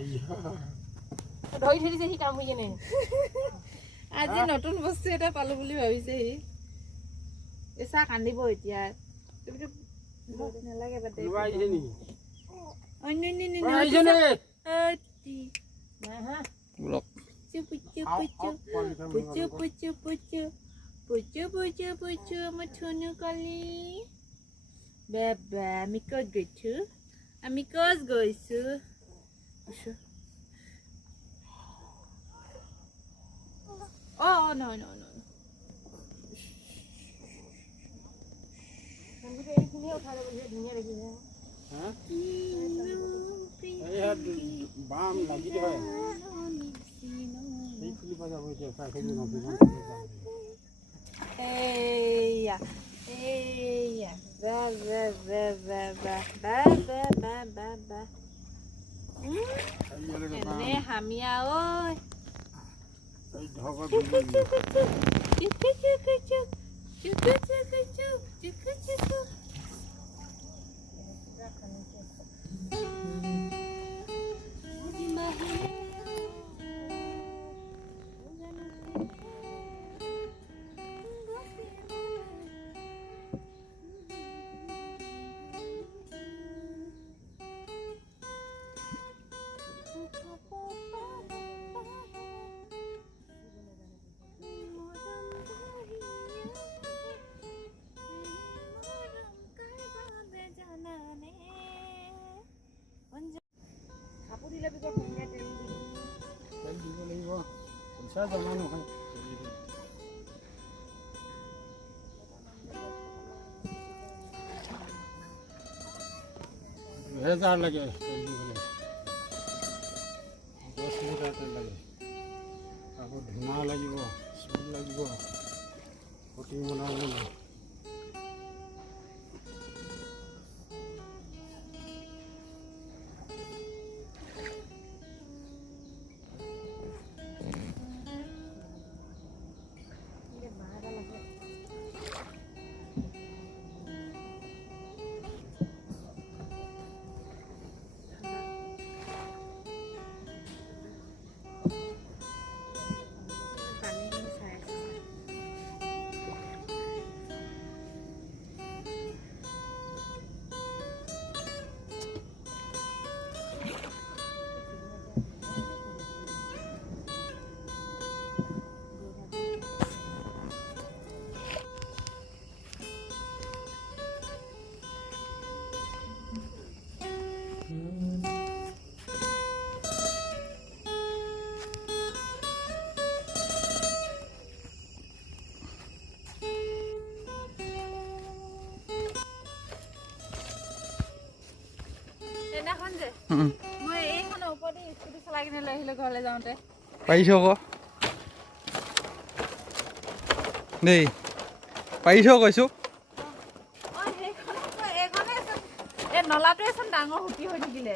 ধৰি ধৰিছে C come হৈ কেনে আজি নতুন বস্তু এটা পালো বুলি ভাবিছে সি এসা কান্দিব এতিয়া নালাগে বাদে আমি কজ গৈছো Oh no. এইখিনিয়ে উঠাই ল'ব ধুনীয়া দেখিছে বাম লাগি হয় এইখিনি পৰা যাব এতিয়া চাইকেল নপৰিব এয়া বা এনে হামিয়া ঐ পইচা জমা নহয় 2000 লাগে 10 লিটাৰ তেল লাগে আকৌ ধুনা লাগিব চুল লাগিব পটি বনাব লাগিব মই এইখন ওপৰতে স্কুটি চলাই কিনে লৈ আহিলো ঘৰলৈ যাওঁতে পাৰিছো আকৌ দেই পাৰিছো কৈছো এই নলাটোৱে চোন ডাঙৰ হুটি হৈ থাকিলে